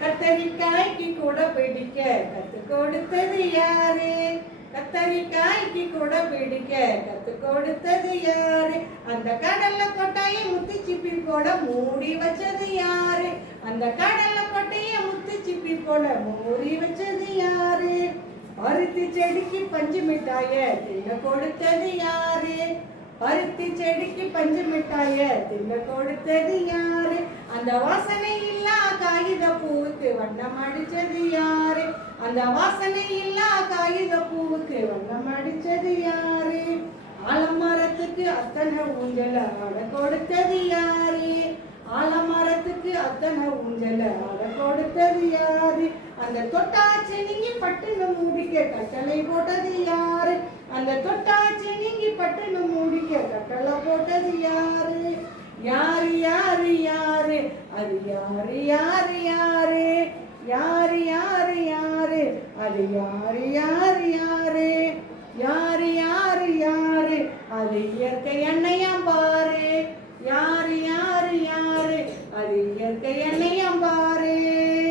கத்தரிக்காய்க்கு கூட பிடிக்க கத்து கொடுத்தது யாரு? கத்தரிக்காய்க்கு கூட பிடிக்க கத்து கொடுத்தது யாரு? அந்த கடல்ல கொட்டையை முத்து சிப்பி போட மூடி வச்சது யாரு? அந்த கடல்ல கொட்டையை முத்து சிப்பி போட மூடி வச்சது யாரு? பருத்தி செடிக்கு பஞ்சு மிட்டாய தின்ன கொடுத்தது யாரு? பருத்தி செடிக்கு பஞ்சு மிட்டாய தின்ன கொடுத்தது யாரு? அந்த வாசனை இல்லா காகித பூவுக்கு வண்ணம் அடிச்சது யாரு? அந்த வாசனை இல்லா காகித பூவுக்கு வண்ணம் அடிச்சது யாரு? ஆலமரத்துக்கு அத்தனை ஊஞ்சல ஆட கொடுத்தது யாரு? ஆலமரத்துக்கு அத்தனை ஊஞ்சல ஆட கொடுத்தது யாரு? அந்த தொட்டாச்சி நீங்கி பட்டுன்னு மூடிக்க கட்டளை போட்டது யாரு? அந்த தொட்டாச்சி நீங்கி பட்டுன்னு மூடிக்க கட்டளை போட்டது யாரு? யாரு யாரு யாரு? அது யாரு யாரு யாரு? யாரு யாரு யாரு? அது யாரு யாரு யாரு? யாரு யாரு யாரு? அது இயற்கை எண்ணெயாம் பாரு.